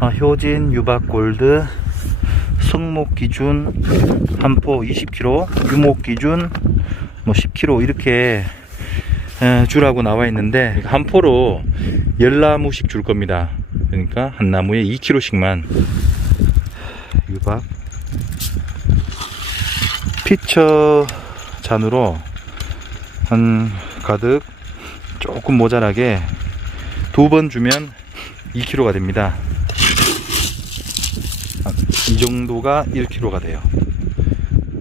아, 효진 유박 골드 승목 기준 한포 20kg 유목 기준 뭐 10kg 이렇게 주라고 나와 있는데 그러니까 한 포로 열나무씩 줄 겁니다. 그러니까 한 나무에 2kg씩만. 유박 피처 잔으로 한 가득 조금 모자라게 두 번 주면 2kg가 됩니다. 아, 이 정도가 1kg가 돼요.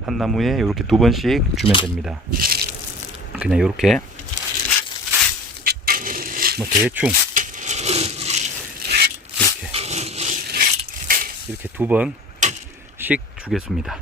한 나무에 이렇게 두 번씩 주면 됩니다. 그냥 이렇게 뭐 대충 이렇게 이렇게 두 번 씩 주겠습니다.